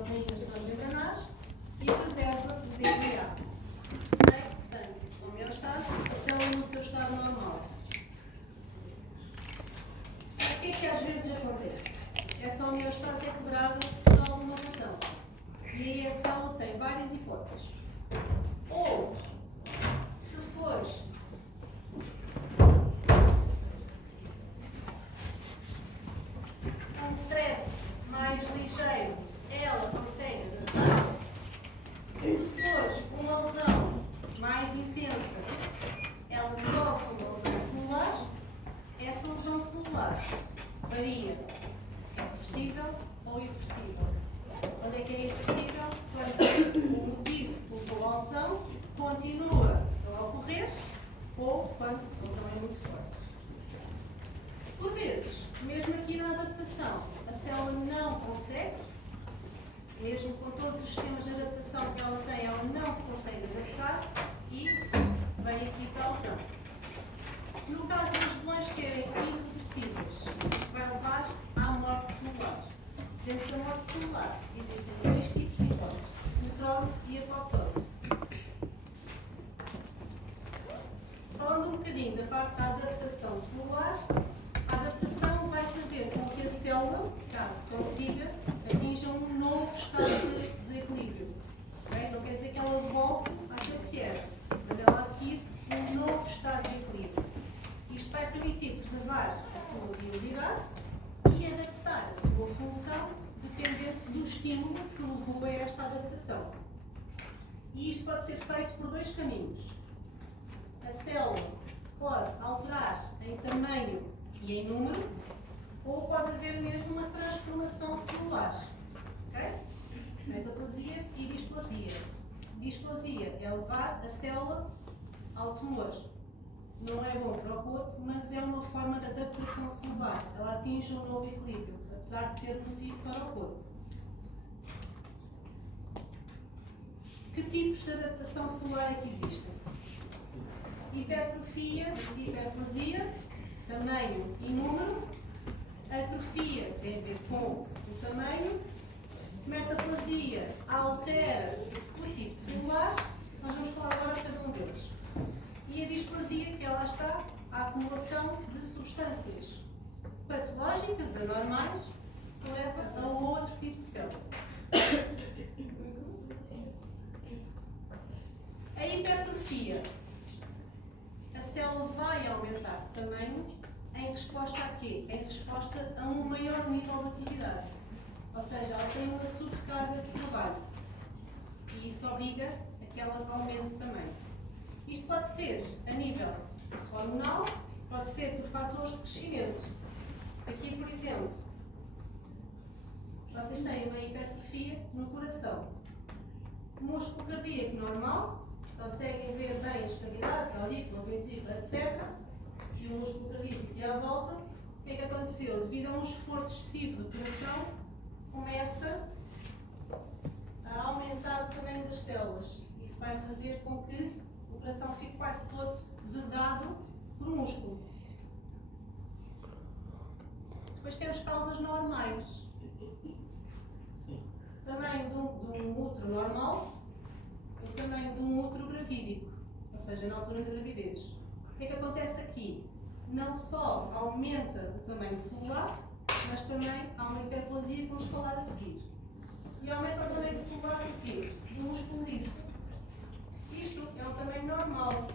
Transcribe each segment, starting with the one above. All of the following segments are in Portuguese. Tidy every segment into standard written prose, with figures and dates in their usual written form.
campainha que estamos a enganar e preserva o DNA. Okay? Portanto, homeostase, a célula no seu estado normal. O que é que às vezes acontece? Essa homeostase é quebrada por alguma razão. E aí a célula tem várias hipóteses. Ou, se fores um stress mais ligeiro, ela consegue adaptar-se. Se fores uma lesão mais intensa, ela sofre uma lesão celular. Essa lesão celular varia. É reversível ou irreversível. Quando é que é irreversível? Quando o motivo que levou à lesão continua a ocorrer ou quando a lesão é muito forte. Por vezes, mesmo aqui na adaptação, a célula não consegue, mesmo com todos os sistemas de adaptação que ela tem, ela não se consegue adaptar e vem aqui para a lesão. No caso das lesões serem irreversíveis, isto vai levar à morte celular. Dentro da morte celular existem dois tipos de hipótese, necrose e apoptose. Falando um bocadinho da parte da adaptação celular, a adaptação vai fazer com que a célula, caso consiga, atinja um novo estado de equilíbrio. Okay? Não quer dizer que ela volte àquilo que era, mas ela adquire um novo estado de equilíbrio. Isto vai permitir preservar a sua viabilidade e adaptar a sua função dependente do estímulo que levou a esta adaptação. E isto pode ser feito por dois caminhos. A célula pode alterar em tamanho e em número, ou pode haver mesmo uma transformação celular. Okay? Metaplasia e displasia. Displasia é levar a célula ao tumor. Não é bom para o corpo, mas é uma forma de adaptação celular. Ela atinge um novo equilíbrio, apesar de ser nocivo para o corpo. Que tipos de adaptação celular é que existem? Hipertrofia e hiperplasia, tamanho e número. Atrofia tem a ver com o tamanho. Metaplasia altera o tipo celular. Nós vamos falar agora de cada um deles. E a displasia, que lá está, a acumulação de substâncias patológicas, anormais, que leva a outro tipo de célula. A hipertrofia. A célula vai aumentar de tamanho em resposta a quê? Em resposta a um maior nível de atividade. Ou seja, ela tem uma sobrecarga de trabalho. E isso obriga a que ela aumente também. Isto pode ser a nível hormonal, pode ser por fatores de crescimento. Aqui, por exemplo, vocês têm uma hipertrofia no coração. Músculo cardíaco normal, conseguem ver bem as cavidades, aurícula, ventrícula, etc. E o músculo cardíaco aqui à volta, o que é que aconteceu? Devido a um esforço excessivo do coração, começa a aumentar o tamanho das células. Isso vai fazer com que o coração fique quase todo vedado por músculo. Depois temos causas normais. Tamanho de um útero normal e o tamanho de um útero gravídico, ou seja, na altura da gravidez. O que é que acontece aqui? Não só aumenta o tamanho celular, mas também há uma hiperplasia que vamos falar a seguir. E aumenta o tamanho celular do quê? Do músculo liso. Isto é um tamanho normal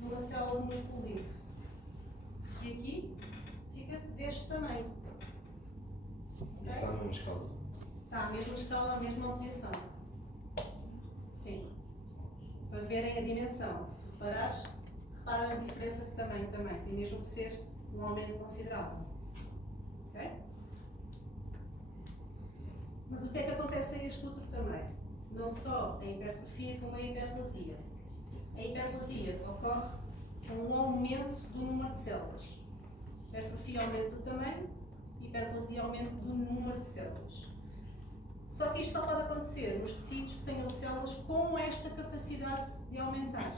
de uma célula de músculo liso. E aqui fica deste tamanho. Okay? Está na mesma escala? Está, a mesma escala, a mesma ampliação. Sim. Para verem a dimensão. Se reparares, reparam a diferença de tamanho também. Tem mesmo que ser um aumento considerável. Ok? Mas o que é que acontece a este útero também? Não só a hipertrofia, como a hiperplasia. A hiperplasia ocorre com um aumento do número de células. Hipertrofia aumento do tamanho, hiperplasia aumento do número de células. Só que isto só pode acontecer nos tecidos que tenham células com esta capacidade de aumentar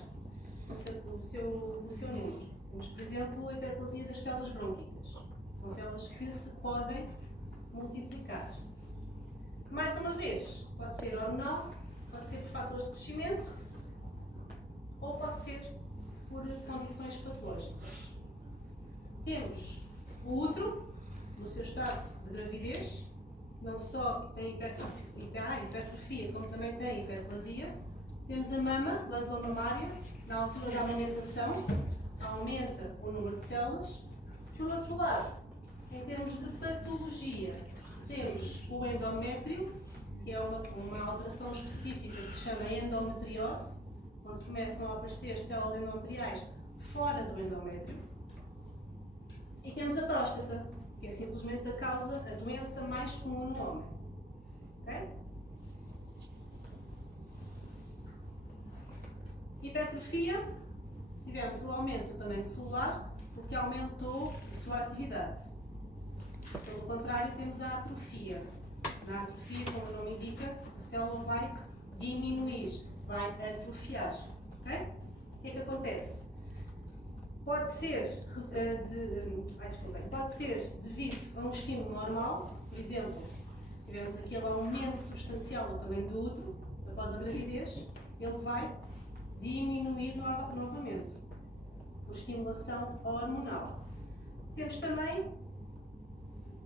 o seu número. Temos, por exemplo, a hiperplasia das células brônquicas. São células que se podem multiplicar. Mais uma vez, pode ser hormonal, pode ser por fatores de crescimento ou pode ser por condições patológicas. Temos o útero, no seu estado de gravidez, não só tem hipertrofia, como também tem hiperplasia. Temos a mama, glândula mamária, na altura da alimentação, aumenta o número de células. Por outro lado, em termos de patologia, temos o endométrio, que é uma alteração específica que se chama endometriose, onde começam a aparecer células endometriais fora do endométrio. E temos a próstata, que é simplesmente a doença mais comum no homem. Okay? Hipertrofia, tivemos o aumento do tamanho celular, o que aumentou a sua atividade. Pelo contrário, temos a atrofia. Na atrofia, como o nome indica, a célula vai diminuir, vai atrofiar. Okay? O que é que acontece? Pode ser, pode ser devido a um estímulo normal, por exemplo, se tivermos aquele aumento substancial do tamanho do útero, após a gravidez, ele vai diminuir novamente, por estimulação hormonal. Temos também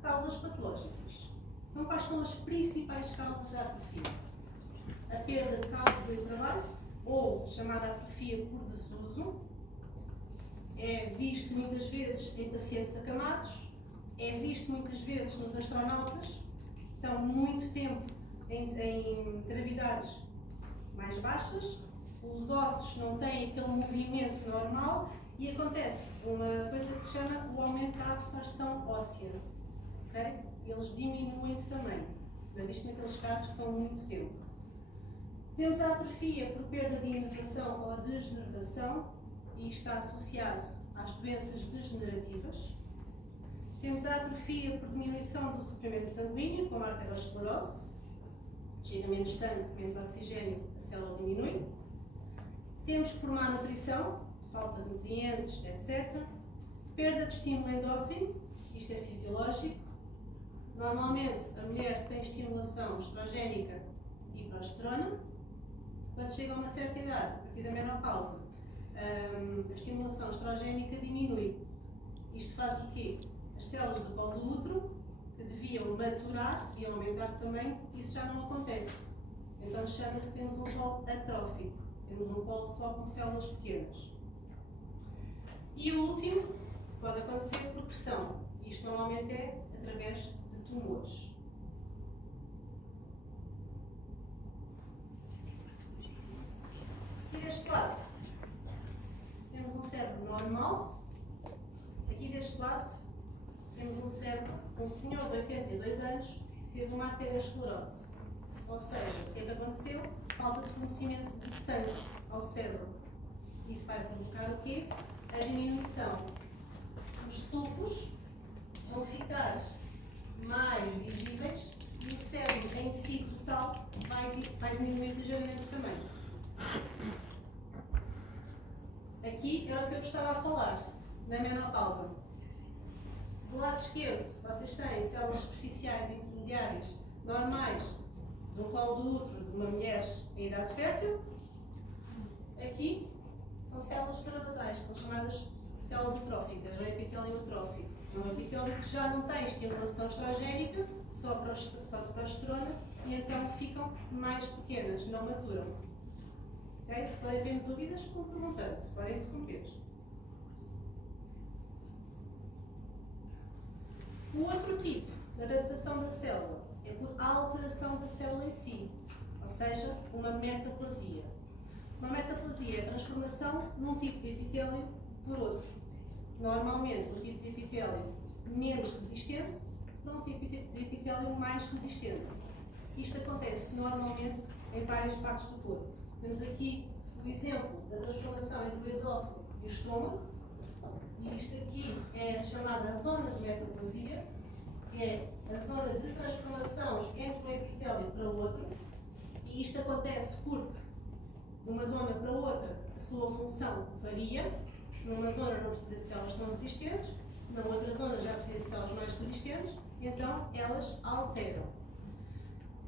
causas patológicas. Então, quais são as principais causas da atrofia? A perda de cálculo de trabalho, ou chamada atrofia por desuso, é visto muitas vezes em pacientes acamados, é visto muitas vezes nos astronautas, que estão muito tempo em gravidades mais baixas, os ossos não têm aquele movimento normal e acontece uma coisa que se chama o aumento da absorção óssea. Okay? Eles diminuem também, mas isto naqueles casos que estão muito tempo. Temos a atrofia por perda de inervação ou degeneração, e está associado às doenças degenerativas. Temos a atrofia por diminuição do suprimento sanguíneo, como a arteriosclerose. Chega menos sangue, menos oxigênio, a célula diminui. Temos por má nutrição, falta de nutrientes, etc. Perda de estímulo endócrino, isto é fisiológico. Normalmente a mulher tem estimulação estrogénica e progesterona. Quando chega a uma certa idade, a partir da menopausa, a estimulação estrogénica diminui. Isto faz o quê? As células do colo do útero, que deviam maturar, deviam aumentar também, isso já não acontece. Então chama-se que temos um colo atrófico. Temos um colo só com células pequenas. E o último, pode acontecer por pressão. Isto normalmente é através de tumores. Aqui deste lado, temos um cérebro normal. Aqui deste lado, temos um cérebro de um senhor de 82 anos que teve uma arteriosclerose. Ou seja, o que é que aconteceu? Falta de fornecimento de sangue ao cérebro. Isso vai provocar o quê? A diminuição. Os sulcos vão ficar mais visíveis e o cérebro em si total vai diminuir ligeiramente também. Aqui era o que eu estava a falar, na menopausa. Do lado esquerdo, vocês têm células superficiais intermediárias normais do colo do útero de uma mulher em idade fértil. Aqui são células parabasais, são chamadas células atróficas, ou epitélio atrófico. É um epitélio que já não tem estimulação estrogénica, só de progesterona, e então ficam mais pequenas, não maturam. Okay? Se forem tendo dúvidas, vão perguntando, podem interromper. O outro tipo de adaptação da célula é por alteração da célula em si, ou seja, uma metaplasia. Uma metaplasia é a transformação num tipo de epitélio por outro. Normalmente, um tipo de epitélio menos resistente para um tipo de epitélio mais resistente. Isto acontece normalmente em várias partes do corpo. Temos aqui o exemplo da transformação entre o esófago e o estômago. E isto aqui é chamada zona de metaplasia, que é a zona de transformação entre um epitélio para o outro. E isto acontece porque, de uma zona para outra, a sua função varia. Numa zona não precisa de células tão resistentes, na outra zona já precisa de células mais resistentes, então elas alteram.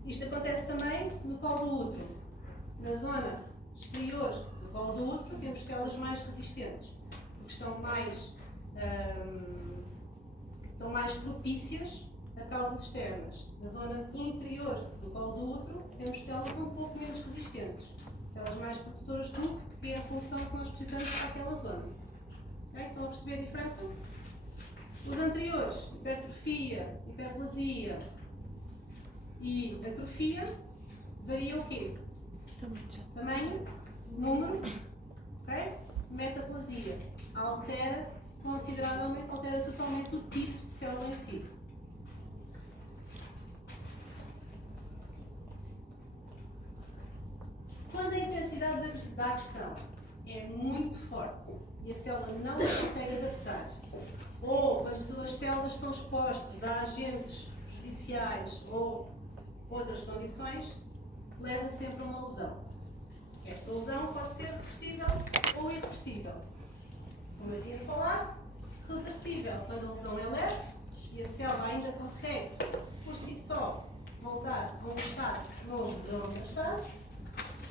Isto acontece também no colo do útero. Na zona exterior do colo do útero temos células mais resistentes, porque estão mais propícias a causas externas. Na zona interior do colo do útero temos células um pouco menos resistentes, células mais protetoras do que é a função que nós precisamos para aquela zona. Okay? Estão a perceber a diferença? Os anteriores, hipertrofia, hiperplasia e atrofia, variam o quê? Tamanho, número, okay? Metaplasia, altera consideravelmente, altera totalmente o tipo de célula em si. Quando a intensidade da agressão é muito forte e a célula não se consegue adaptar, ou as suas células estão expostas a agentes prejudiciais ou outras condições, leva sempre a uma lesão. Esta lesão pode ser reversível ou irreversível. Como eu tinha falado, reversível quando a lesão é leve e a célula ainda consegue, por si só, voltar a um estado longe de onde está-se.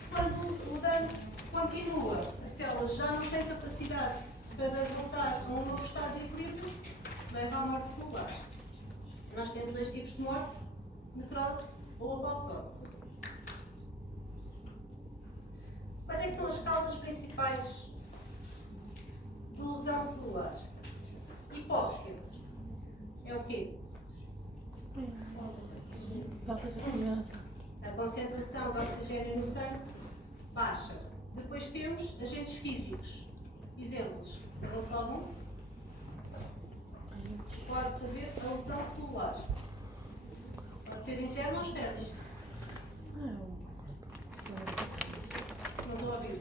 Quando o dano continua, a célula já não tem capacidade para voltar a um novo estado de equilíbrio, leva à morte celular. Nós temos dois tipos de morte, necrose ou apoptose. Quais é que são as causas principais de lesão celular? Hipóxia. É o quê? A concentração de oxigênio no sangue baixa. Depois temos agentes físicos. Exemplos. Lembram-se de algum? Pode fazer a lesão celular. Pode ser interna ou externa. Não estou a ouvir.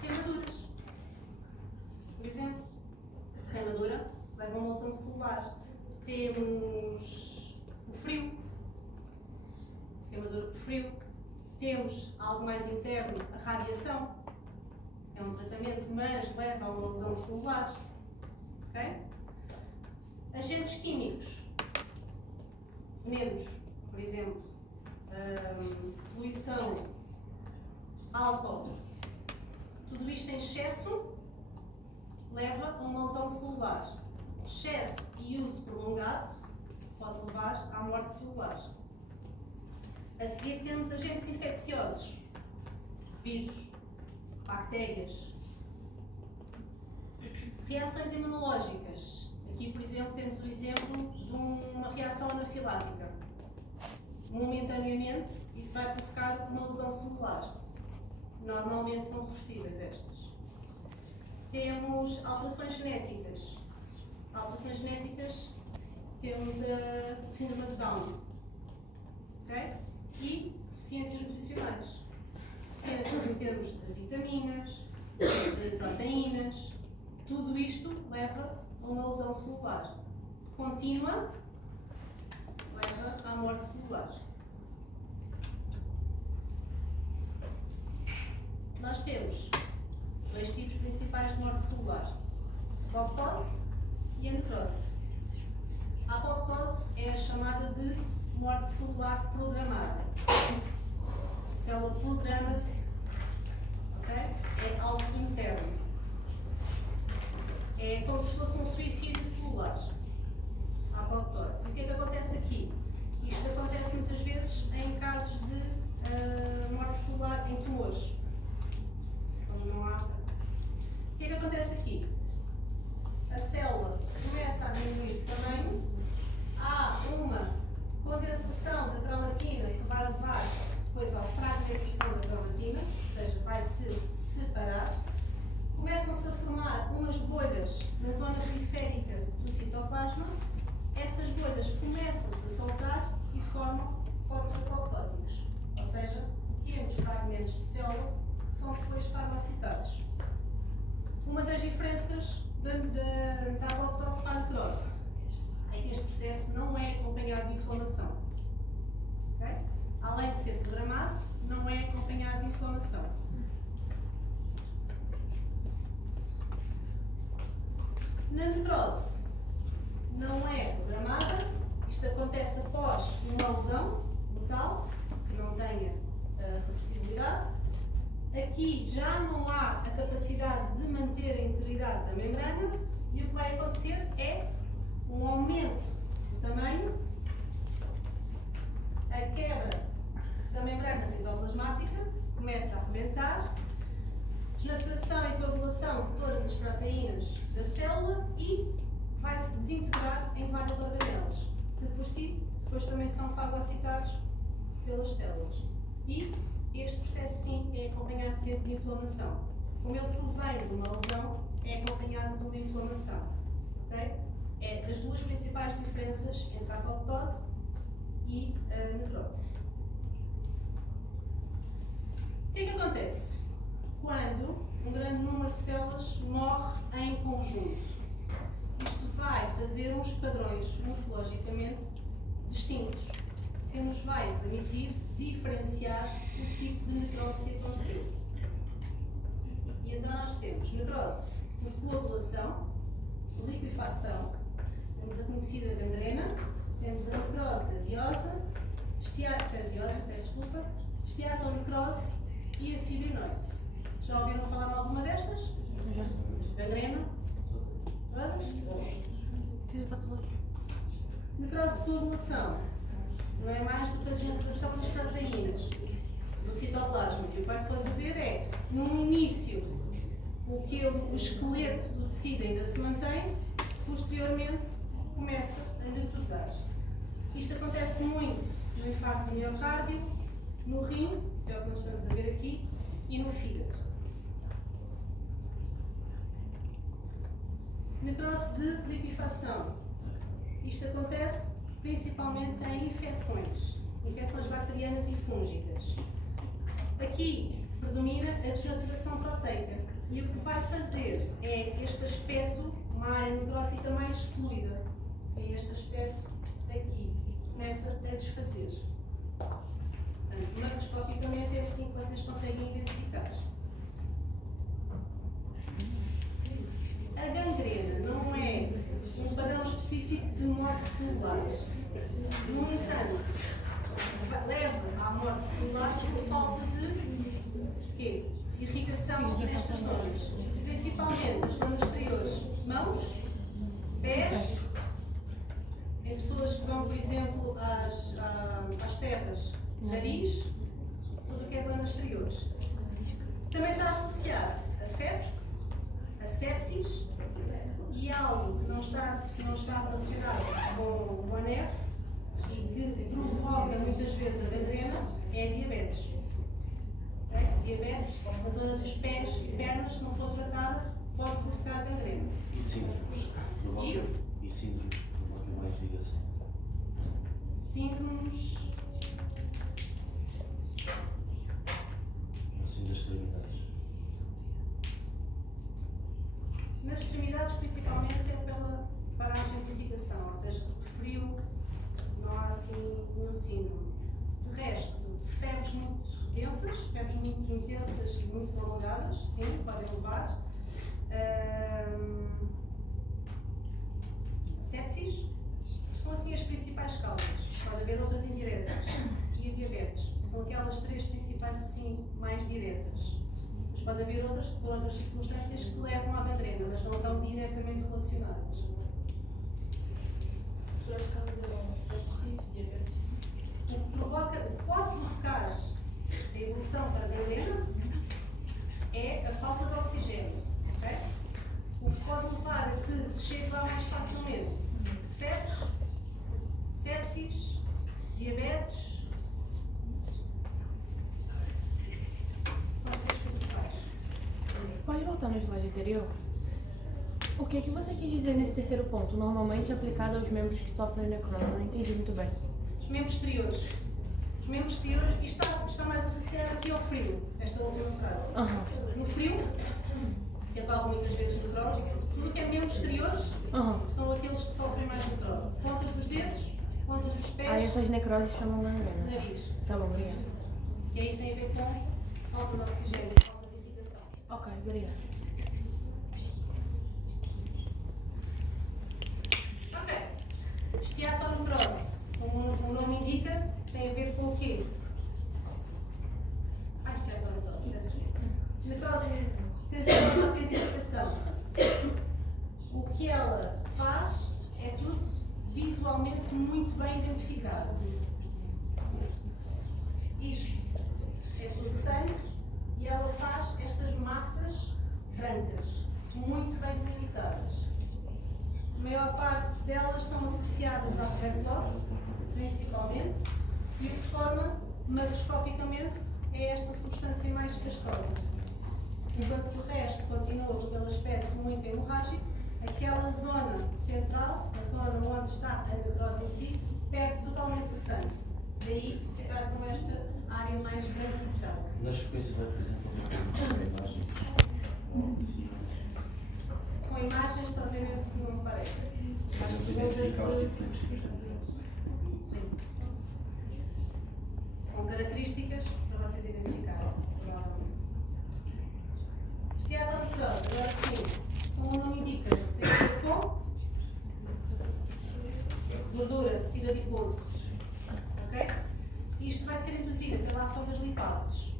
Queimaduras. Por exemplo, queimadura leva a uma lesão celular. Temos o frio. Queimadura por frio. Temos algo mais interno, a radiação. É um tratamento, mas leva a uma lesão celular. Okay? Agentes químicos. Venenos, por exemplo. Poluição, álcool. Tudo isto em excesso leva a uma lesão celular. Excesso e uso prolongado pode levar à morte celular. A seguir temos agentes infecciosos, vírus, bactérias, reações imunológicas. Aqui, por exemplo, temos o exemplo de uma reação anafilática. Momentaneamente, isso vai provocar uma lesão celular. Normalmente são reversíveis estas. Temos alterações genéticas. Alterações genéticas, temos a síndrome de Down. Okay? E deficiências nutricionais. Deficiências em termos de vitaminas, de proteínas. Tudo isto leva a uma lesão celular. Contínua leva à morte celular. Nós temos dois tipos principais de morte celular: a apoptose e a necrose. A apoptose é a chamada de morte celular programada. A célula programa-se, okay? É algo interno. É como se fosse um suicídio celular. A apoptose. E o que é que acontece aqui? Isto acontece muitas vezes em casos de morte celular em tumores. Quando não há. O que é que acontece aqui? A célula começa a diminuir de tamanho, há uma condensação da cromatina que vai levar depois à fragmentação da cromatina, ou seja, vai se separar. Começam-se a formar umas bolhas na zona periférica do citoplasma. Essas bolhas começam-se a soltar e formam corpos apoptóticos, ou seja, pequenos fragmentos de célula que são depois fagocitados. Uma das diferenças da apoptose para a necrose é que este processo não é acompanhado de inflamação. Okay? Além de ser programado, não é acompanhado de inflamação. Na necrose, não é programada, isto Isto acontece após uma lesão letal, que não tenha reversibilidade. Aqui já não há a capacidade de manter a integridade da membrana e o que vai acontecer é um aumento do tamanho, a quebra da membrana citoplasmática começa a arrebentar, desnaturação e coagulação de todas as proteínas da célula e vai-se desintegrar em vários organelos, que por si depois também são fagocitados pelas células. E este processo sim é acompanhado sempre de inflamação. Como ele provém de uma lesão, é acompanhado de uma inflamação. Okay? É das duas principais diferenças entre a apoptose e a necrose. O que é que acontece quando um grande número de células morre em conjunto? Isto vai fazer uns padrões morfologicamente distintos, que nos vai permitir diferenciar o tipo de necrose que aconteceu. E então nós temos necrose por coagulação, liquefação, temos a conhecida gangrena, temos a necrose gaseosa, esteatonecrose e a fibrinoide. Já ouviram falar em alguma destas? Gangrena? Todas? Necrose de coagulação não é mais do que a desnaturação das proteínas do citoplasma. E o que vai fazer é, no início, o esqueleto do tecido ainda se mantém, posteriormente começa a necrosar. Isto acontece muito no infarto do miocárdio, no rim, que é o que nós estamos a ver aqui, e no fígado. Necrose de liquefação. Isto acontece principalmente em infecções bacterianas e fúngicas. Aqui predomina a desnaturação proteica e o que vai fazer é este aspecto, uma área necrótica mais fluida. É este aspecto aqui, começa a desfazer. Portanto, macroscopicamente é assim que vocês conseguem identificar. A gangrena não é um padrão específico de morte celular. No entanto, leva à morte celular por falta de irrigação destas zonas, principalmente as zonas exteriores, mãos, pés, em pessoas que vão, por exemplo, às serras, nariz, tudo o que é zonas exteriores. Também está associado a febre, a sepsis e algo que não está relacionado com a neve e que provoca muitas vezes a gangrena é a diabetes. Okay? Diabetes, na zona dos pés e pernas, se não for tratada, pode provocar gangrena. E síndromes? E síndromes provocam mais ligação? Síndromes. Assim das extremidades? Nas extremidades, principalmente, é pela paragem de irrigação, ou seja, frio, não há assim nenhum síndrome. De resto, febres muito densas, febres muito intensas e muito prolongadas, sim, podem levar. Sepsis, são assim as principais causas. Pode haver outras indiretas. E a diabetes, são aquelas três principais assim mais diretas. Mas pode haver outras por outras circunstâncias que levam à gangrena, mas não estão diretamente relacionadas. O que pode provocar a evolução para a gangrena é a falta de oxigênio. Okay? O que pode levar a que se chegue lá mais facilmente: febres, sepsis, diabetes. São as três principais. Pode voltar no slide anterior? O que você quis dizer nesse terceiro ponto? Normalmente aplicado aos membros que sofrem necrose. Não entendi muito bem. Os membros exteriores. Os membros exteriores, isto está mais associado aqui ao frio, esta última frase. No frio, que ocorre muitas vezes necrose, tudo que é membros exteriores são aqueles que sofrem mais necrose. Pontas dos dedos, pontas dos pés. Aí essas necroses chamam gangrena. Nariz. Tá bom, obrigada. E aí tem a ver com falta de oxigênio, falta de irrigação. Ok, obrigada. Ok. Esteatonecrose. tem a ver com o quê? Isto é a necrose. Necrose só fez indicação. O que ela faz é tudo visualmente muito bem identificado. Isto é tudo sangue e ela faz estas massas brancas, muito bem delimitadas. A maior parte delas estão associadas à tuberculose, principalmente, e o que forma macroscopicamente é esta substância mais pastosa. Enquanto que o resto continua com aquele aspecto muito hemorrágico, aquela zona central, a zona onde está a necrose em si, perde totalmente o sangue. Daí ficar com esta área mais branquiçada. Na sequência vai apresentar uma imagem. Com imagens, provavelmente não aparece. Acho que vou Identificar os ver diferentes tipos de necrose. sim. Com características para vocês identificarem, provavelmente. Esteatoclerose, agora sim, como o nome indica, tem a ver com gordura, tecido adiposo. Ok? Isto vai ser induzida pela ação das lipases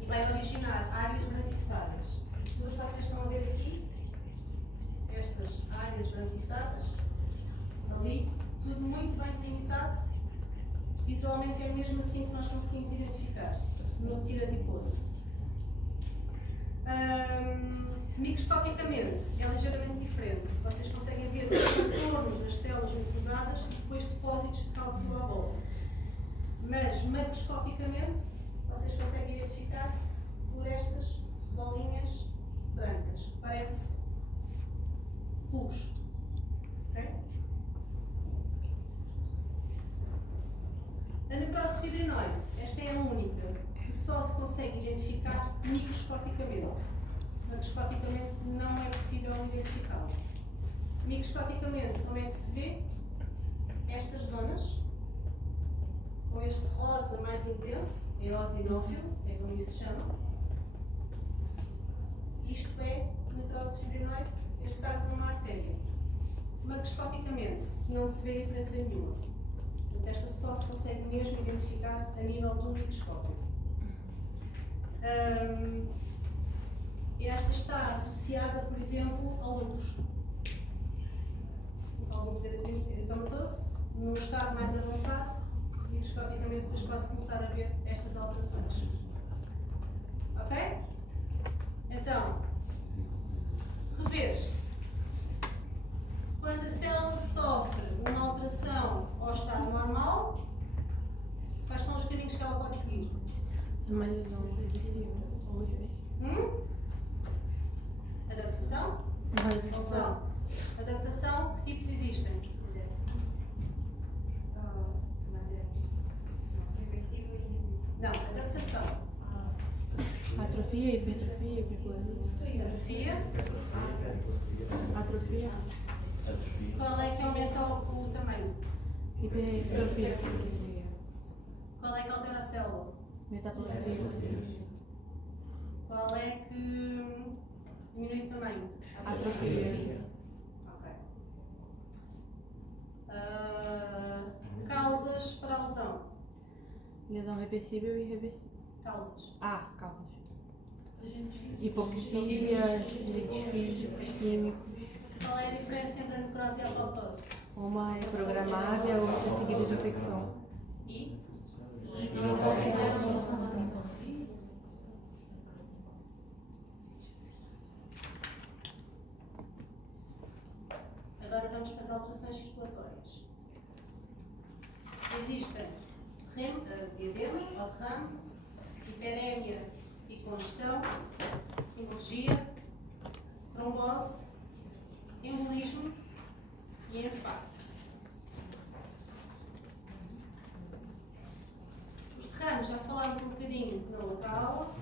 e vai originar áreas branquiçadas. Tudo o que vocês estão a ver aqui, estas áreas branquiçadas, ali, tudo muito bem delimitado. Visualmente é mesmo assim que nós conseguimos identificar no tecido adiposo. Microscopicamente é ligeiramente diferente. Vocês conseguem ver os contornos das células necrosadas e depois depósitos de cálcio à volta. Mas macroscopicamente vocês conseguem identificar por estas bolinhas brancas. Parece pus. Okay? A necrose fibrinoide, esta é a única que só se consegue identificar microscopicamente. Macroscopicamente não é possível identificá-la. Microscopicamente, como é que se vê? Estas zonas, com este rosa mais intenso, eosinófilo, é como isso se chama. Isto é necrose fibrinoide, neste caso numa artéria. Macroscopicamente, não se vê diferença nenhuma. Esta só se consegue mesmo identificar a nível do microscópio. Esta está associada, por exemplo, ao lúpus. Ao lúpus eritematoso, num estado mais avançado, microscopicamente depois pode começar a ver estas alterações. Ok? Então, rever. Quando a célula sofre uma alteração ao estado normal, quais são os caminhos que ela pode seguir? Uma lesão reversível. Adaptação? Lesão. Adaptação, que tipos existem? Não, adaptação. Atrofia, hipertrofia, hiperplasia. Atrofia. Atrofia. Qual é que aumenta o tamanho? Hipertrofia. Qual é que altera a célula? Metaplasia. Qual é que diminui o tamanho? Atrofia. Ok. Causas para a lesão. Lesão reversível e irreversível. Causas. Causas. Hipoxia, agentes físicos, químicos. Qual é a diferença entre a necrose e a apoptose? Uma é programada e a outra é seguida de infecção. E? Agora vamos para as alterações circulatórias. Existem edema, ou derrame, hiperémia e congestão, hemorragia, trombose, embolismo e infarto. Os derrames, já falámos um bocadinho na outra aula.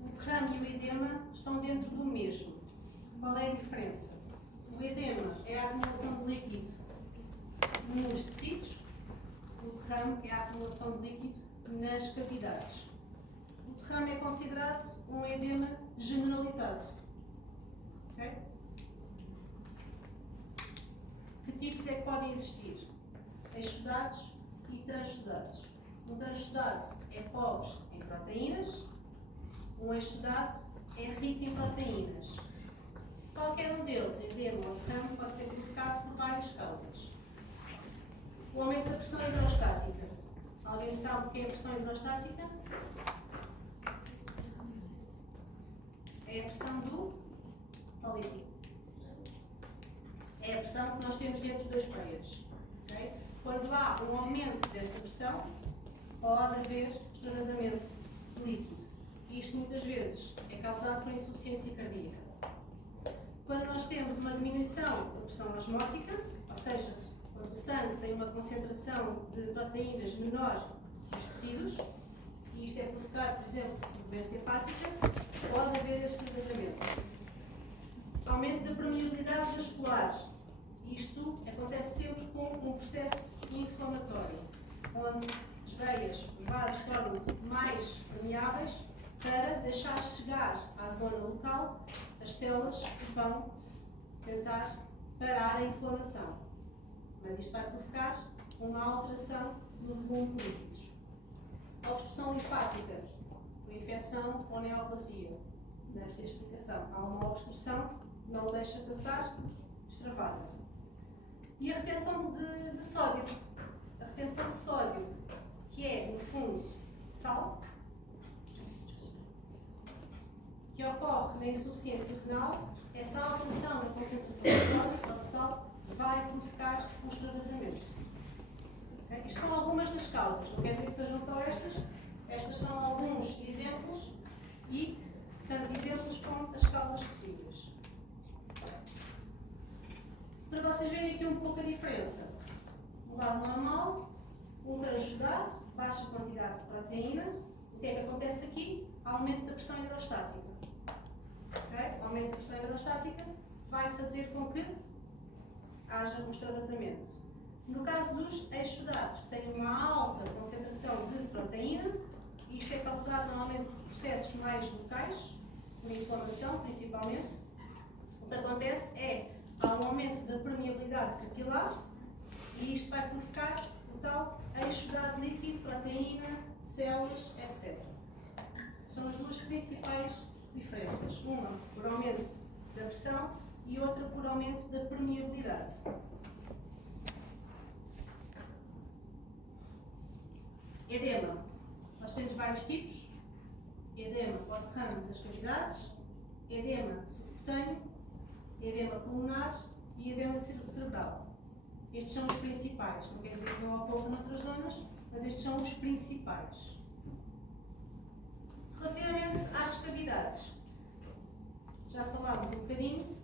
O derrame e o edema estão dentro do mesmo. Qual é a diferença? O edema é a acumulação de líquido nos tecidos, o derrame é a acumulação de líquido nas cavidades. O derrame é considerado um edema generalizado. Okay? Que tipos é que podem existir? Exudados, transsudados. Um transudado é pobre em proteínas, um exsudado é rico em proteínas. Qualquer um deles, edema ou derrame, pode ser provocado por várias causas. O aumento da pressão hidrostática. Alguém sabe o que é a pressão hidrostática? É a pressão do líquido. É a pressão que nós temos dentro das veias. Okay? Quando há um aumento dessa pressão, pode haver extravasamento de líquido. E isto muitas vezes é causado por insuficiência cardíaca. Quando nós temos uma diminuição da pressão osmótica, ou seja, quando o sangue tem uma concentração de proteínas menor que os tecidos, e isto é provocado, por exemplo, por doença hepática, pode haver esse extravasamento. Aumento da permeabilidade vascular. Isto acontece sempre com um processo inflamatório, onde as veias, os vasos tornam-se mais permeáveis para deixar chegar à zona local as células que vão tentar parar a inflamação. Mas isto vai provocar uma alteração no volume de líquidos. A obstrução linfática, por infecção ou neoplasia. Não é preciso explicação. Há uma obstrução, não o deixa passar, extravasa. E a retenção de sódio. A retenção de sódio, que é, no fundo, sal, que ocorre na insuficiência renal, essa alteração da concentração de sódio ou de sal vai provocar um extravasamento. Okay? Isto são algumas das causas, não quer dizer que sejam só estas. Estas são alguns exemplos e, portanto, exemplos com as causas possíveis. Para vocês verem aqui um pouco a diferença. Um vaso normal, um transudado, baixa quantidade de proteína. O que é que acontece aqui? Aumento da pressão hidrostática. Okay? O aumento da pressão hidrostática vai fazer com que haja um extravasamento. No caso dos exsudados, que têm uma alta concentração de proteína, isto é causado normalmente por processos mais locais, por inflamação principalmente, o que acontece é há um aumento da permeabilidade capilar e isto vai provocar o tal exsudado líquido, proteína, células, etc. São as duas principais diferenças. Uma por aumento da pressão e outra por aumento da permeabilidade. Edema. Nós temos vários tipos. Edema ou derrame das cavidades, edema subcutâneo, edema pulmonar e edema cerebral. Estes são os principais. Não quer dizer que não ocorram noutras zonas, mas estes são os principais. Relativamente às cavidades, já falámos um bocadinho.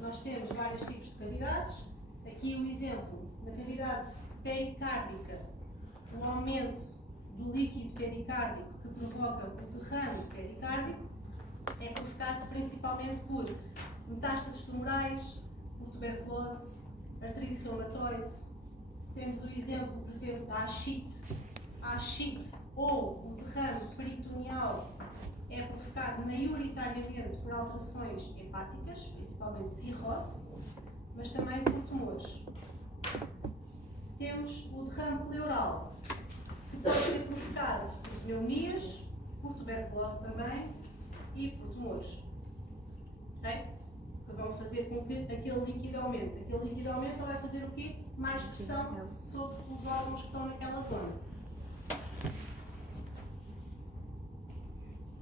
Nós temos vários tipos de cavidades. Aqui o exemplo, na cavidade pericárdica, um aumento do líquido pericárdico que provoca o derrame pericárdico é provocado principalmente por metástases tumorais, por tuberculose, artrite reumatoide. Temos o exemplo, por exemplo, da ascite. A ascite ou o derrame peritoneal é provocado maioritariamente por alterações hepáticas, principalmente cirrose, mas também por tumores. Temos o derrame pleural, que pode ser provocado por pneumonias, por tuberculose também e por tumores. Okay? Que vão fazer com que aquele líquido aumente. Aquele líquido aumenta vai fazer o quê? Mais pressão sobre os órgãos que estão naquela zona.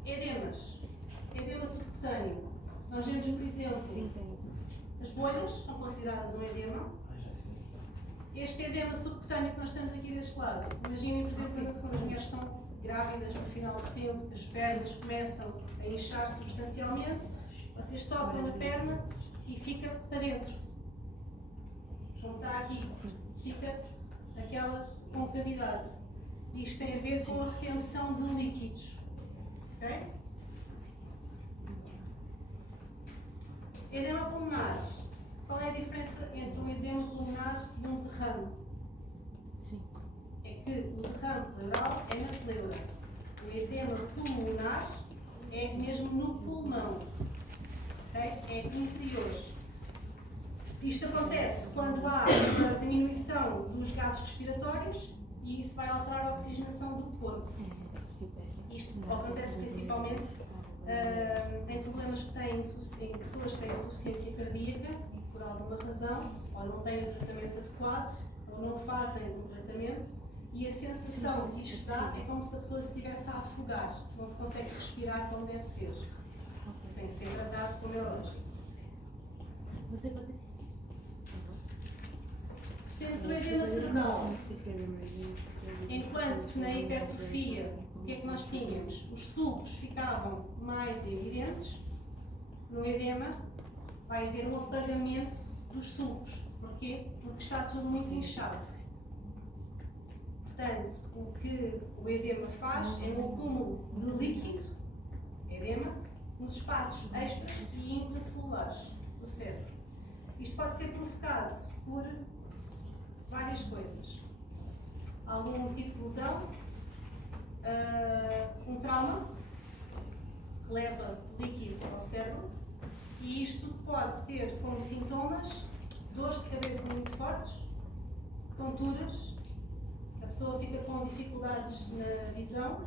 Edemas. Edema subcutâneo. Nós vemos, por exemplo, as bolhas são consideradas um edema. Este edema subcutâneo que nós temos aqui deste lado, imaginem, por exemplo, quando as mulheres estão grávidas no final do tempo, as pernas começam a inchar substancialmente, vocês tocam na perna e fica para dentro. Como está aqui, fica aquela concavidade. Isto tem a ver com a retenção de líquidos. Ok? Edema pulmonar. Qual é a diferença entre um edema pulmonar e um derrame? Sim. É que o derrame pleural é na pleura. O edema pulmonar é mesmo no pulmão. Okay? É interior. Isto acontece quando há uma diminuição dos gases respiratórios e isso vai alterar a oxigenação do corpo. Isto acontece principalmente em problemas que têm, em pessoas que têm insuficiência cardíaca e por alguma razão ou não têm o tratamento adequado ou não fazem o tratamento, e a sensação que isto dá é como se a pessoa se estivesse a afogar, não se consegue respirar como deve ser. Tem que ser tratado como é lógico. Você pode... Temos o edema cerebral. Enquanto que na hipertrofia, o que é que nós tínhamos? Os sulcos ficavam mais evidentes. No edema vai haver um apagamento dos sulcos. Porquê? Porque está tudo muito inchado. Portanto, o que o edema faz é um acúmulo de líquido, edema, nos espaços extra e intracelulares do cérebro. Isto pode ser provocado por várias coisas. Algum tipo de lesão, um trauma que leva líquido ao cérebro, e isto pode ter como sintomas dores de cabeça muito fortes, tonturas, a pessoa fica com dificuldades na visão,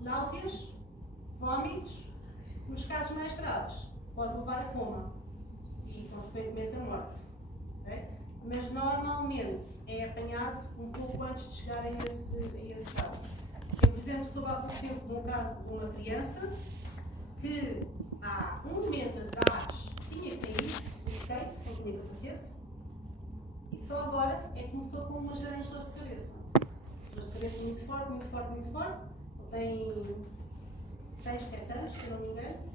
náuseas, vômitos, nos casos mais graves pode levar a coma e consequentemente a morte. Okay? Mas normalmente é apanhado um pouco antes de chegar a esse caso. Eu, por exemplo, soube há pouco tempo de um caso de uma criança que há um mês atrás tinha caído de skate, não tinha capacete, e só agora é que começou com umas grandes dores de cabeça. Dores de cabeça muito forte, muito forte, muito forte. Ele tem 6, 7 anos, se não me engano.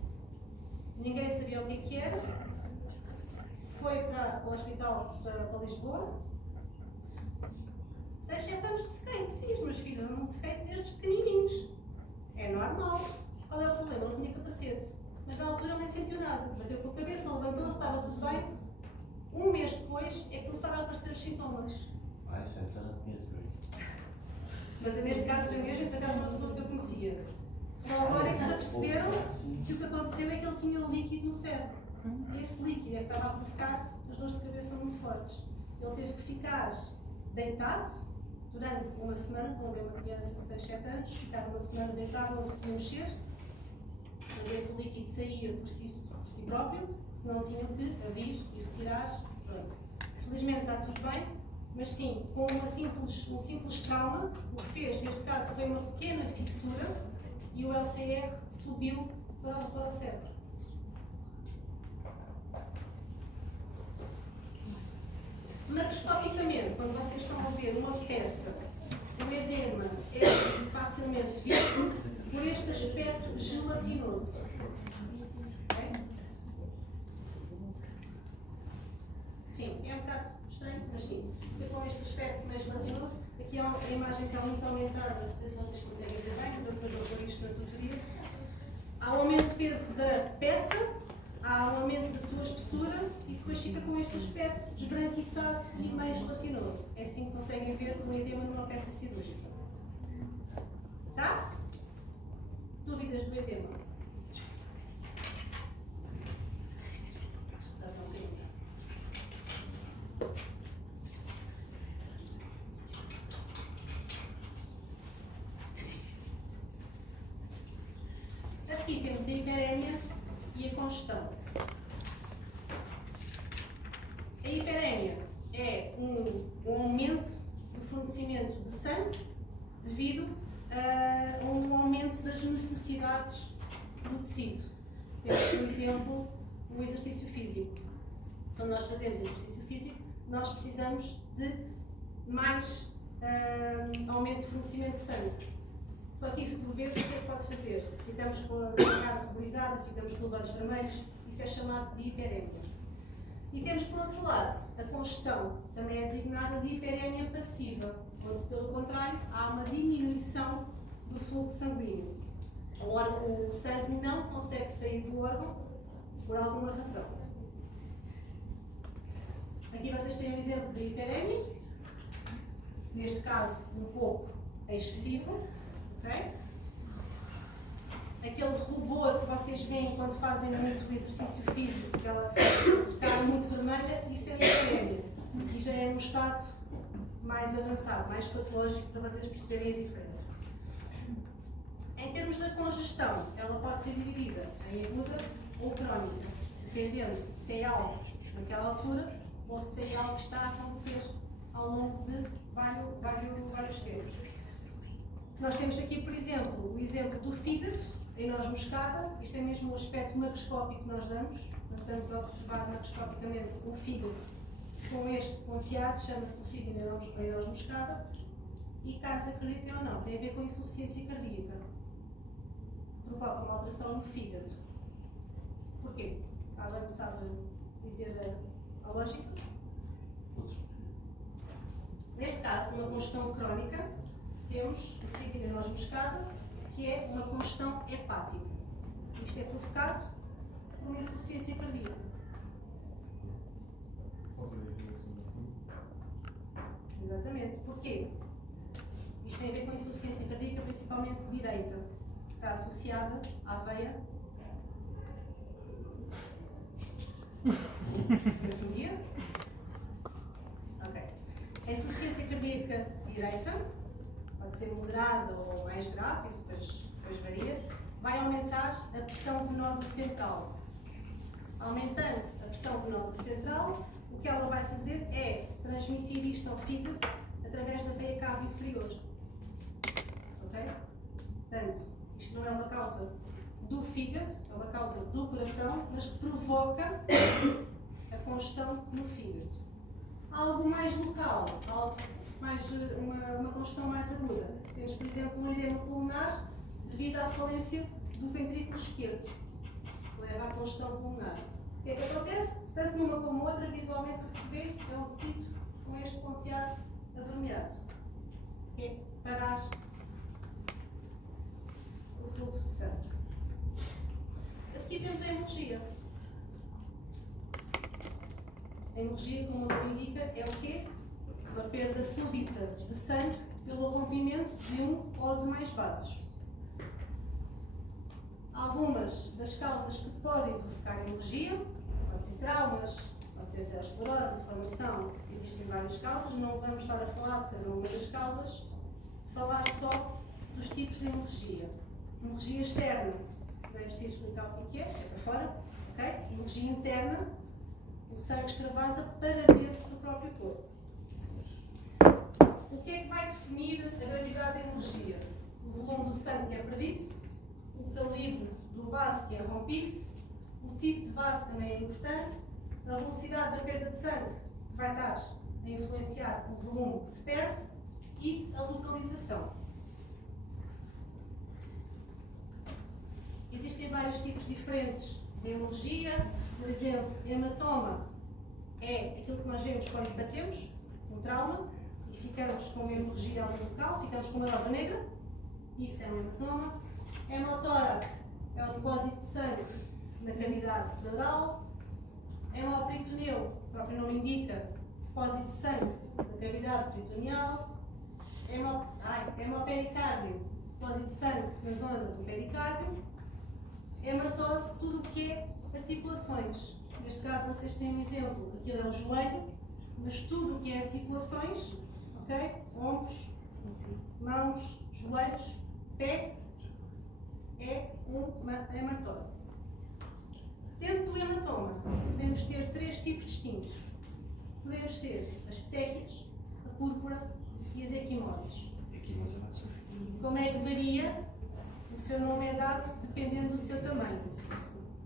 Ninguém sabia o que era. Foi para o hospital para Lisboa. 6, 7 anos de skate. Sim, os meus filhos andam de skate desde pequenininhos. É normal. Qual é o problema? Ele tinha capacete. Mas na altura ele nem sentiu nada. Bateu com a cabeça, levantou-se, estava tudo bem. Um mês depois é que começaram a aparecer os sintomas. Isso então não conheço bem. Mas neste caso foi mesmo, por acaso, uma pessoa que eu conhecia. Só agora é que se aperceberam que o que aconteceu é que ele tinha líquido no cérebro. E esse líquido é que estava a provocar as dores de cabeça muito fortes. Ele teve que ficar deitado durante uma semana, estão a ver uma criança de 6, 7 anos, ficar uma semana deitado, não se podia mexer, para ver se o líquido saía por si próprio, senão tinham que abrir e retirar. Pronto. Felizmente está tudo bem, mas sim, com um simples trauma, o que fez, neste caso, foi uma pequena fissura e o LCR subiu para o cérebro. Macroscopicamente, quando vocês estão a ver uma peça, o edema é facilmente visto por este aspecto gelatinoso. Okay? Sim, é um bocado estranho, mas sim, fica com este aspecto mais gelatinoso. Aqui há a imagem está muito aumentada, não sei se vocês conseguem ver bem, mas eu depois vou pôr isto na tutoria. Há um aumento de peso da peça, há um aumento da sua espessura e depois fica com este aspecto esbranquiçado e meio gelatinoso. É assim que conseguem ver o edema numa peça cirúrgica. Tá? Dúvidas do edema? Só um bocadinho. A seguir temos a hiperémia e a congestão. A hiperémia é um aumento do fornecimento de sangue devido a um aumento das necessidades do tecido. Temos, por exemplo, o exercício físico. Quando nós fazemos exercício físico, nós precisamos de mais aumento de fornecimento de sangue. Só que isso, por vezes, o que é que pode fazer? Ficamos com a cara ruborizada, ficamos com os olhos vermelhos, isso é chamado de hiperémia. E temos, por outro lado, a congestão, também é designada de hiperémia passiva, onde, pelo contrário, há uma diminuição do fluxo sanguíneo. O sangue não consegue sair do órgão por alguma razão. Aqui vocês têm um exemplo de hiperémia, neste caso, um pouco excessivo. Okay? Aquele rubor que vocês veem quando fazem muito exercício físico, aquela cara muito vermelha, isso é hiperémia. E já é um estado mais avançado, mais patológico, para vocês perceberem a diferença. Em termos da congestão, ela pode ser dividida em aguda ou crónica, dependendo se é algo naquela altura ou se é algo que está a acontecer ao longo de vários tempos. Nós temos aqui, por exemplo, o exemplo do fígado em noz moscada. Isto é mesmo o aspecto macroscópico que nós damos. Nós estamos a observar macroscopicamente o fígado com este ponteado, chama-se o fígado em noz moscada. E caso acreditem ou não, tem a ver com insuficiência cardíaca. Provoca uma alteração no fígado. Porquê? Alguém sabe dizer a lógica? Neste caso, uma congestão crónica, temos o fígado em noz moscada, que é uma congestão hepática. Isto é provocado por uma insuficiência cardíaca. Exatamente. Porquê? Isto tem a ver com a insuficiência cardíaca, principalmente direita, que está associada à veia cardíaca. Ok. A insuficiência cardíaca direita, pode ser moderada ou mais grave, isso depois varia, vai aumentar a pressão venosa central. Aumentando a pressão venosa central, o que ela vai fazer é transmitir isto ao fígado através da veia cava inferior. Ok? Portanto, isto não é uma causa do fígado, é uma causa do coração, mas que provoca a congestão no fígado. Algo mais local, uma congestão mais aguda. Temos, por exemplo, um edema pulmonar devido à falência do ventrículo esquerdo, que leva à congestão pulmonar. O que é que acontece? Tanto numa como outra, visualmente o que se vê é um tecido com este ponteado avermelhado. Que é parar o fluxo de sangue. A seguir temos a hemorragia. A hemorragia, como o nome indica, é o quê? Uma perda súbita de sangue pelo rompimento de um ou de mais vasos. Algumas das causas que podem provocar hemorragia, pode ser traumas, pode ser aterosclerose, inflamação, existem várias causas, não vamos estar a falar de cada uma das causas, falar só dos tipos de hemorragia. Hemorragia externa, não é preciso explicar o que é para fora, ok? Hemorragia interna, o sangue extravasa para dentro do próprio corpo. O que é que vai definir a gravidade da hemorragia? O volume do sangue que é perdido, o calibre do vaso que é rompido, o tipo de vaso também é importante, a velocidade da perda de sangue que vai estar a influenciar o volume que se perde e a localização. Existem vários tipos diferentes de hemorragia. Por exemplo, hematoma é aquilo que nós vemos quando batemos, um trauma, e ficamos com uma hemorragia ali local, ficamos com uma dobra negra. Isso é um hematoma. Hemotórax é o depósito de sangue na cavidade pleural. Hemoperitoneu, o próprio nome indica, depósito de sangue na cavidade peritoneal. Hemopericárdio, depósito de sangue na zona do pericárdio. Hematose, tudo o que é articulações. Neste caso, vocês têm um exemplo, aquilo é o joelho, mas tudo o que é articulações, ok? Ombros, mãos, joelhos, pé, é uma hematose. Dentro do hematoma, podemos ter três tipos distintos. Podemos ter as petequias, a púrpura e as equimoses. Como é que varia? O seu nome é dado dependendo do seu tamanho.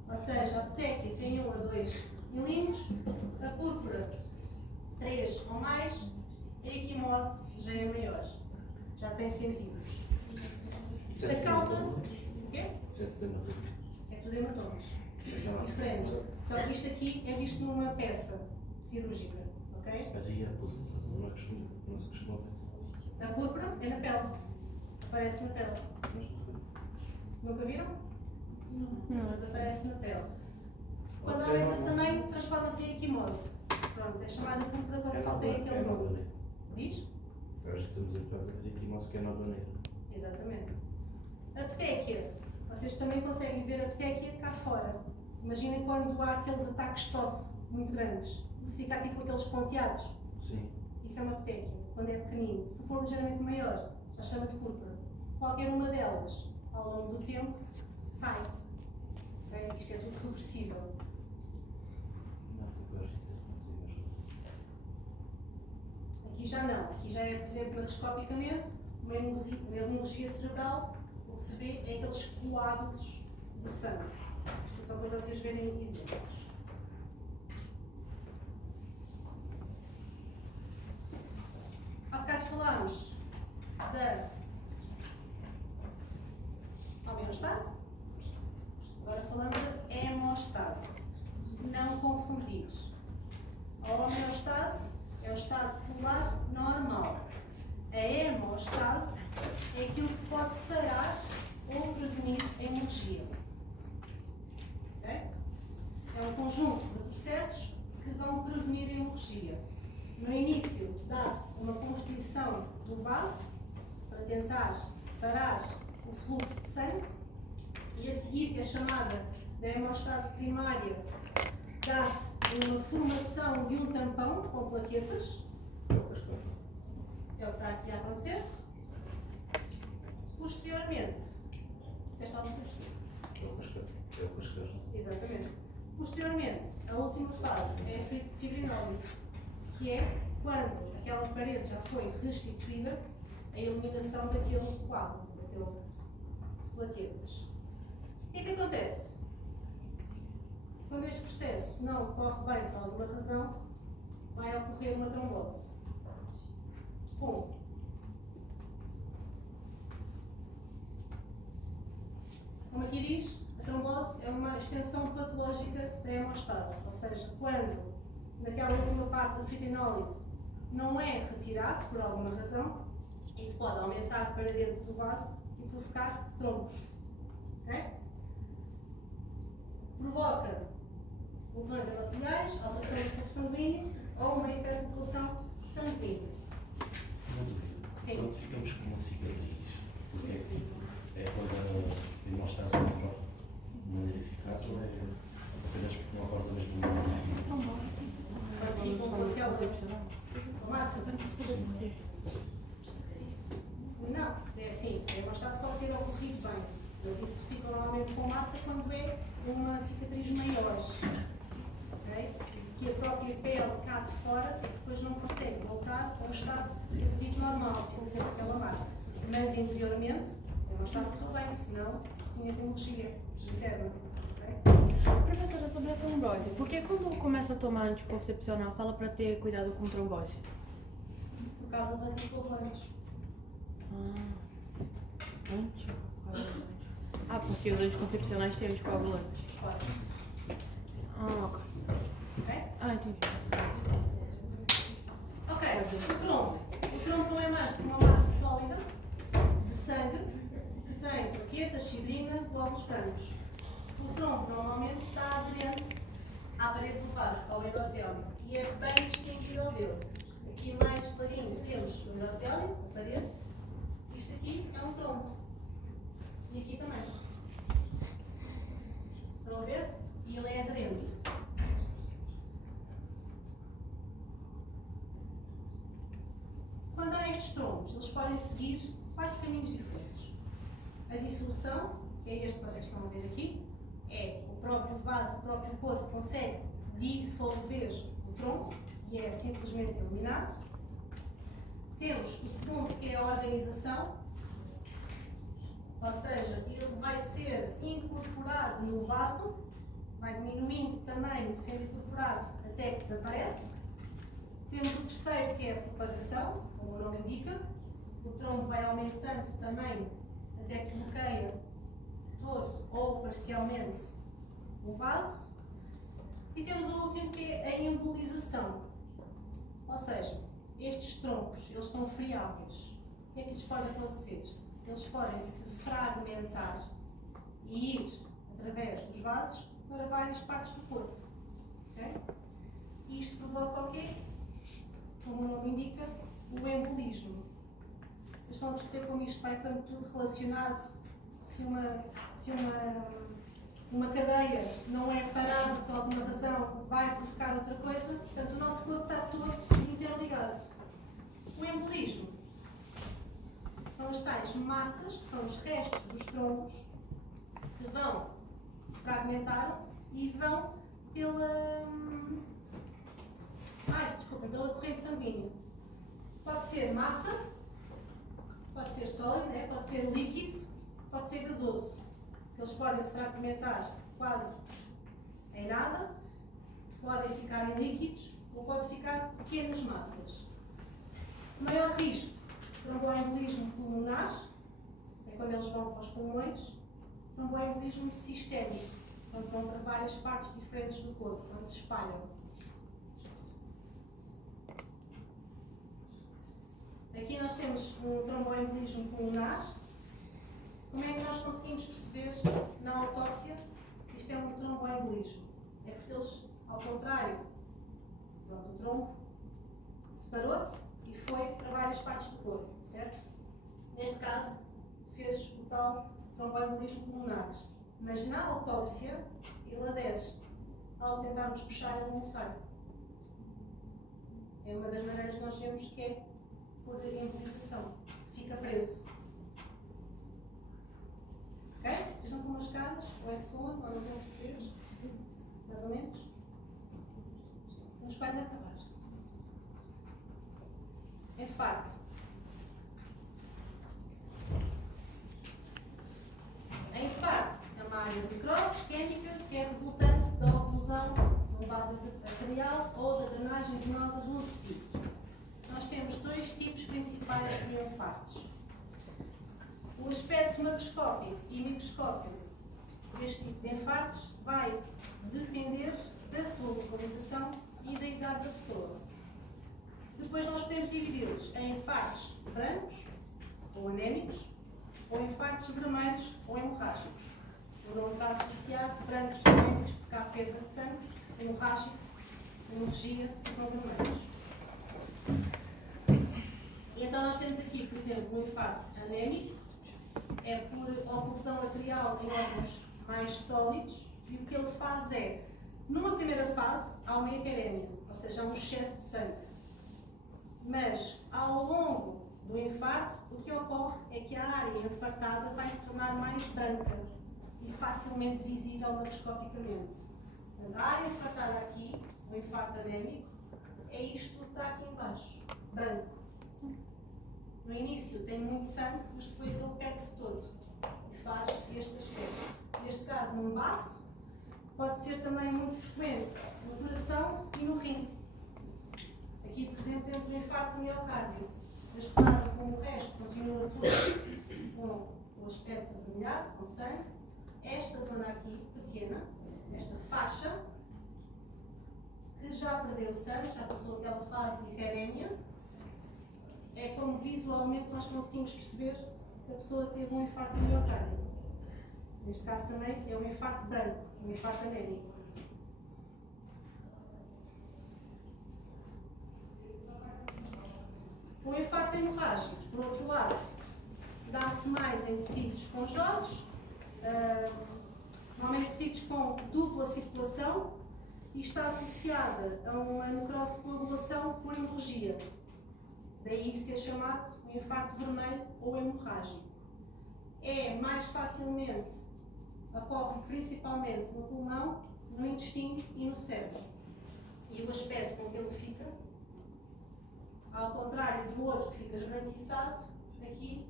Ou seja, a petequia tem 1 a 2 milímetros, a púrpura 3 ou mais, a equimose já é maior, já tem centímetros. A causa. O quê? É tudo hematomas. Diferentes. Só que isto aqui é visto numa peça cirúrgica. Ok? Mas aí não se costuma ver. A púrpura é na pele. Aparece na pele. Nunca viram? Não. Mas aparece na pele. Quando aumenta de tamanho, transforma-se em equimose. Pronto, é chamada púrpura quando só tem aquele nome. Diz? Hoje estamos habituados a ver aqui moço que é nódoa negra. Exatamente. A petequia. Vocês também conseguem ver a petequia cá fora. Imaginem quando há aqueles ataques de tosse muito grandes. Se fica aqui com aqueles ponteados. Sim. isso é uma petequia, quando é pequenino. Se for ligeiramente maior, já chama de púrpura. Qualquer uma delas, ao longo do tempo, sai. Okay? Isto é tudo reversível. Aqui já não. Aqui já é, por exemplo, macroscopicamente, uma hemorragia cerebral. O que se vê é aqueles coágulos de sangue. Isto é só para vocês verem exemplos. Há bocado falámos da homeostase, agora falamos da hemostase. Não confundir. A homeostase é o estado celular normal. A hemostase é aquilo que pode parar ou prevenir a hemorragia. Okay? É um conjunto de processos que vão prevenir a hemorragia. No início, dá-se uma constrição do vaso para tentar parar o fluxo de sangue e a seguir, que é chamada da hemostase primária, dá-se uma formação de um tampão com plaquetas. É o que está aqui a acontecer. Posteriormente, disseste alguma coisa? É o cascão. Exatamente. Posteriormente, a última fase é a fibrinólise, que é quando aquela parede já foi restituída, a eliminação daquele coágulo, daquele plaquetas. O que é que acontece? Quando este processo não corre bem por alguma razão, vai ocorrer uma trombose. Como aqui diz, a trombose é uma extensão patológica da hemostase, ou seja, quando naquela última parte da fibrinólise não é retirado por alguma razão, isso pode aumentar para dentro do vaso e provocar trombos. Okay? Provoca lesões hematoidais, alteração do fluxo sanguíneo ou uma hiperpopulação sanguínea. Uma dúvida. Sim. Quando ficamos com uma cicatriz, porque é quando a hemostase não corre de maneira eficaz ou é apenas porque não acorda mesmo de maneira Quando ficam com aquela tomate. Não, é assim, a hemostase pode ter ocorrido bem, mas isso fica normalmente com marca quando é uma cicatriz maior. Okay? Que a própria pele cá de fora e depois não consegue voltar ao estado dito normal, fica sempre aquela marca. Mas interiormente, a hemostase correu bem, senão tinha hemorragia interna. Okay? Professora, sobre a trombose, por que quando começa a tomar anticoncepcional fala para ter cuidado com trombose? Por causa dos anticoagulantes. Anticoagulante. Ah, porque os anticoncepcionais têm anticoagulantes. Pode. Ok. Ok? Entendi. Ok, o trombo. O trombo não é mais do que uma massa sólida de sangue que tem plaquetas, fibrinas, glóbulos brancos. O trombo normalmente está aderente à parede do vaso, ao endotélio, e é bem distinguível dele. Aqui mais clarinho temos o endotélio, a parede. Isto aqui é um trombo. E aqui também. Estão a ver? E ele é aderente. Quando há estes trombos, eles podem seguir 4 caminhos diferentes. A dissolução, que é este que vocês estão a ver aqui, é o próprio vaso, o próprio corpo consegue dissolver o trombo e é simplesmente eliminado. Temos o segundo, que é a organização, ou seja, ele vai ser incorporado no vaso, vai diminuindo de tamanho, sendo incorporado até que desaparece. Temos o terceiro, que é a propagação, como o nome indica. O trombo vai aumentando de tamanho até que bloqueia todo ou parcialmente o vaso. E temos o último, que é a embolização. Ou seja, estes trombos, eles são friáveis. O que é que lhes pode acontecer? Eles podem se fragmentar e ir através dos vasos para várias partes do corpo. Okay? E isto provoca o quê? Como o nome indica, o embolismo. Vocês estão a perceber como isto vai estando tudo relacionado? Se uma cadeia não é parada por alguma razão, vai provocar outra coisa. Portanto, o nosso corpo está todo interligado. tais massas, que são os restos dos trombos, que vão se fragmentar e vão pela corrente sanguínea. Pode ser massa, pode ser sólido, né? Pode ser líquido, pode ser gasoso. Eles podem se fragmentar quase em nada, podem ficar em líquidos ou podem ficar pequenas massas. O maior risco de tromboembolismo pulmonar é quando eles vão para os pulmões. Tromboembolismo sistémico, quando vão para várias partes diferentes do corpo, quando se espalham. Aqui nós temos um tromboembolismo pulmonar. Como é que nós conseguimos perceber na autópsia que isto é um tromboembolismo? É porque eles, ao contrário, o trombo separou-se e foi para várias partes do corpo, certo? Neste caso, fez o tal tromboembolismo pulmonar. Mas na autópsia, ele adere. Ao tentarmos puxar, ele não sai. É uma das maneiras que nós vemos que é por embolização. Fica preso. Ok? Vocês estão com umas caras? Ou é sono? Ou não estão a perceber? Mais ou menos? Estamos quase a acabar. Infarto. A infarto é uma área de necrose isquémica que é resultante da oclusão do vaso arterial ou da drenagem venosa do tecido. Nós temos dois tipos principais de infartos. O aspecto macroscópico e microscópico deste tipo de infartos vai depender da sua localização e da idade da pessoa. Depois nós podemos dividi-los em infartos brancos ou anémicos, ou infartos vermelhos ou hemorrágicos. O nome está associado brancos e anémicos porque há perda de sangue, hemorrágico, hemorragia com vermelhos. E então nós temos aqui, por exemplo, um infarto anémico, é por oclusão arterial em órgãos mais sólidos, e o que ele faz é, numa primeira fase, há uma hiperemia, ou seja, há um excesso de sangue. Mas, ao longo do infarto, o que ocorre é que a área infartada vai se tornar mais branca e facilmente visível macroscopicamente. A área infartada aqui, o infarto anémico, é isto que está aqui embaixo, branco. No início tem muito sangue, mas depois ele perde-se todo e faz este aspecto. Neste caso, num baço, pode ser também muito frequente no coração e no rim. Aqui, por exemplo, temos o infarto do miocárdio. Mas claro, como o resto continua tudo com o aspecto avermelhado, com sangue, esta zona aqui, pequena, esta faixa, que já perdeu sangue, já passou aquela fase de hiperemia, é como visualmente nós conseguimos perceber que a pessoa teve um infarto do miocárdio. Neste caso também é um infarto branco, um infarto anémico. O infarto hemorrágico, por outro lado, dá-se mais em tecidos esponjosos, normalmente tecidos com dupla circulação, e está associada a uma necrose de coagulação por hemorragia. Daí ser chamado o infarto vermelho ou hemorrágico. É mais facilmente, ocorre principalmente no pulmão, no intestino e no cérebro. E o aspecto com que ele fica, ao contrário do outro que fica esbranquiçado, aqui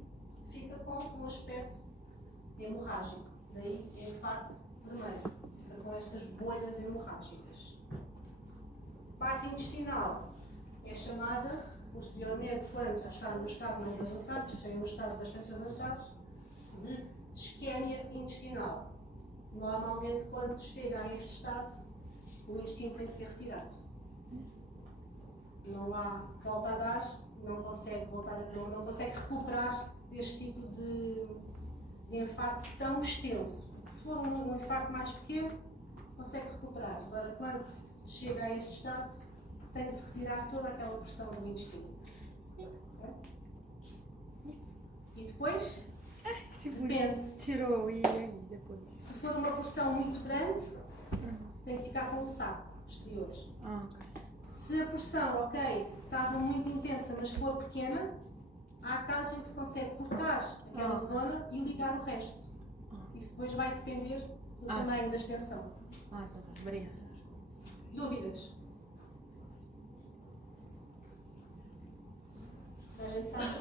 fica com um aspecto hemorrágico. Daí infarto vermelho, fica com estas bolhas hemorrágicas. Parte intestinal é chamada, posteriormente, quando já está no estado mais avançado, isto é um estado bastante avançado, de isquémia intestinal. Normalmente, quando chega a este estado, o intestino tem que ser retirado. Não há volta a dar, não consegue voltar a não consegue recuperar deste tipo de infarto tão extenso. Porque se for um infarto mais pequeno, consegue recuperar. Agora, quando chega a este estado, tem de se retirar toda aquela porção do intestino. Okay? E depois, depende. Tirou e aí depois? Se for uma porção muito grande, tem que ficar com o saco exterior. Ah, ok. Se a porção, ok, estava muito intensa, mas for pequena, Há casos em que se consegue cortar aquela zona e ligar o resto. Isso depois vai depender do tamanho da extensão. Tá. Obrigada. Dúvidas? A gente sabe